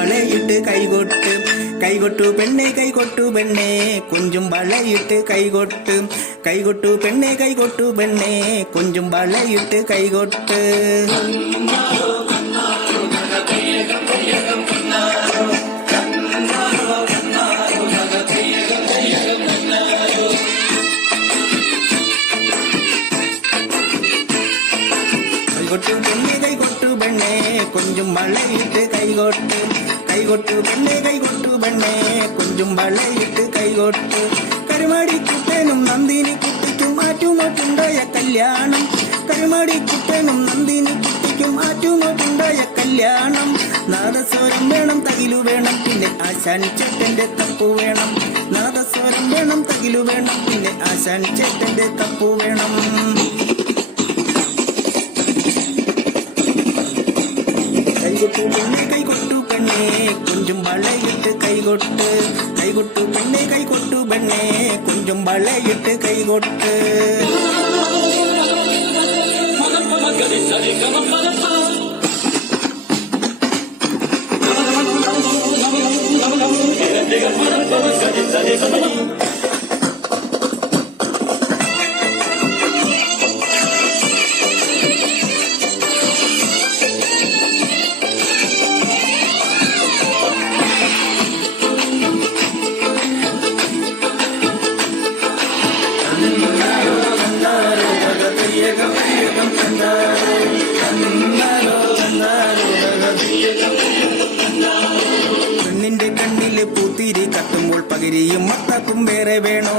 വളയിട്ട് കൈകൊട്ട് കൈകൊട്ടു പെണ്ണെ കൈകൊട്ടു പെണ്ണെ കൊഞ്ചും വളയിട്ട് കൈകൊട്ട് കൈകൊട്ടു പെണ്ണെ കൈകൊട്ടു പെണ്ണെ കൊഞ്ചും വളയിട്ട് കൈകൊട്ട് കൈകൊട്ടു പെണ്ണെ കൈകൊട്ടു പെണ്ണെ കൊഞ്ചും വളയിട്ട് കൈകൊട്ട് കൈകൊട്ടു പെണ്ണെ കൈകൊട്ടു പെണ്ണെ കൊഞ്ചും വളയിട്ട് കൈകൊട്ട് കരുമാടിക്കുട്ടനും നന്ദിനി കുട്ടിക്കും ആറ്റുനോട്ടുണ്ടായ കല്യാണം കരുമാടിക്കുട്ടനും നന്ദിനി കുട്ടിക്കും ആറ്റുനോട്ടുണ്ടായ കല്യാണം നാദസ്വരം വേണം തകിലു വേണം പിന്നെ ആശാൻ ചേട്ടന്റെ തപ്പു വേണം നാദസ്വരം വേണം തകിലു വേണം പിന്നെ ആശാൻ ചേട്ടന്റെ തപ്പു വേണം കൈകൊട്ടു പെണ്ണെ കൈകൊട്ടു പെണ്ണെ കൊഞ്ചും വളയിട്ട് കൈകൊട്ട് കൈകൊട്ടു പെണ്ണെ കൈകൊട്ടു പെണ്ണെ കൊഞ്ചും വളയിട്ട് കൈകൊട്ട് പെണ്ണിന്റെ കണ്ണില് പൂത്തിരി കത്തുമ്പോൾ പകിരിയും മത്താക്കും വേറെ വേണോ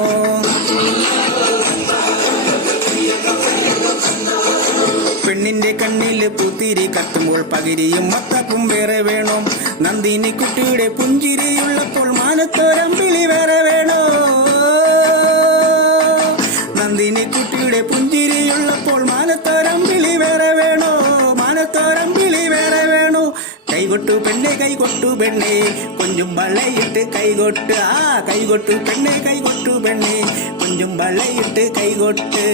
പെണ്ണിന്റെ കണ്ണില് പൂത്തിരി കത്തുമ്പോൾ പകിരിയും മത്താക്കും വേറെ വേണോ നന്ദിനി കുട്ടിയുടെ പുഞ്ചിരിയുള്ളപ്പോൾ മാനത്തോരമ്പിളി വേറെ വേണോ നന്ദിനി കുട്ടിയുടെ പുഞ്ചിരിയുള്ളപ്പോൾ മാനത്തോരമ്പിളി വേറെ വേണോ മാനത്തോരമ്പിളി വേറെ വേണോ കൈകൊട്ടു പെണ്ണെ കൈകൊട്ടു പെണ്ണെ കൊഞ്ചും വളയിട്ട് കൈകൊട്ട് കൈകൊട്ടു പെണ്ണെ കൈകൊട്ടു പെണ്ണെ കൊഞ്ചും വളയിട്ട് കൈകൊട്ട്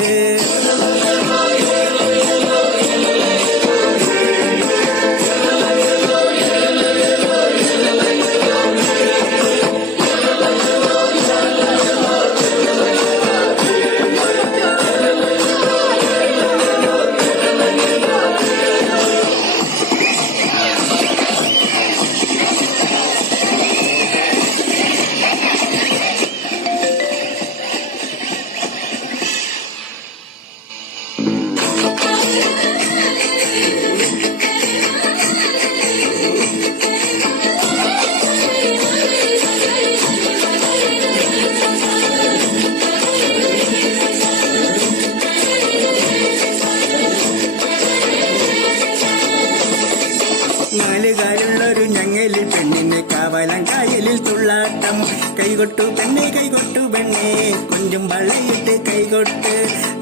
നാലുകാലുള്ളൊരു ഞങ്ങലിൽ പെണ്ണിനെ കാവലം കായലിൽ തുള്ളാട്ടം കൈകൊട്ടു പെണ്ണെ കൈകൊട്ടു പെണ്ണെ കൊഞ്ചും വളയിട്ട് കൈകൊട്ട്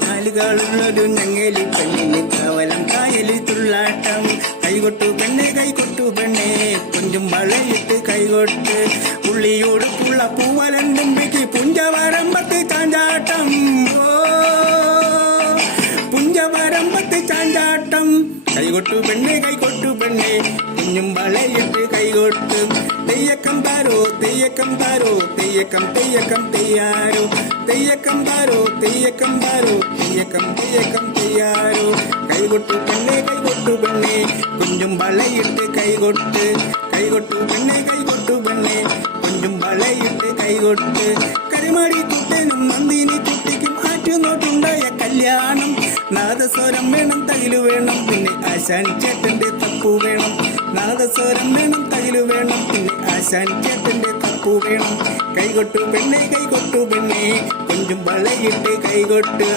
നാലുകാലുള്ളൊരു ഞങ്ങലിൽ പെണ്ണിനെ കാവലം കായലിൽ തുള്ളാട്ടം കൈകൊട്ടു പെണ്ണെ കൈകൊട്ടു പെണ്ണെ കൊഞ്ചും വളയിട്ട് കൈകൊട്ട് പുള്ളിയോടുള്ള പൂവലൻ തുമ്പിക്ക് പുഞ്ചവരമ്പത്ത് ചാഞ്ചാട്ടം പുഞ്ചവരമ്പത്ത് ചാഞ്ചാട്ടം കൈകൊട്ടു പെണ്ണെ കൈകൊട്ടു പെണ്ണെ കുഞ്ഞും വളയിട്ട് കൈകൊട്ട് തെയ്യക്കം താരോ തെയ്യക്കം താരോ തെയ്യക്കം തെയ്യക്കം തെയ്യാരോ തെയ്യക്കം താരോ തെയ്യക്കം താരോ തെയ്യക്കം തെയ്യക്കം തെയ്യാരോ കൈകൊട്ടു പെണ്ണെ കൈകൊട്ടു പെണ്ണെ കുഞ്ഞും വളയിട്ട് കൈകൊട്ട് കൈകൊട്ടു പെണ്ണെ കൈകൊട്ടു പെണ്ണെ കുഞ്ഞും വളയിട്ട് കൈകൊട്ട് കരുമാടി കുട്ടനും നന്ദിനി കുട്ടിക്കും ആറ്റുനോട്ടുണ്ടായ കല്യാണം നാദസ്വരം വേണം തകിലു വേണം പിന്നെ ആശാൻ ചേട്ടന്റെ തപ്പു വേണം നാദസ്വരം വേണം തകിലു വേണം പിന്നെ ആശാൻ ചേട്ടന്റെ തപ്പു വേണം കൈകൊട്ടു പെണ്ണെ കൈകൊട്ടു പെണ്ണെ കൊഞ്ചും വളയിട്ട് കൈകൊട്ട്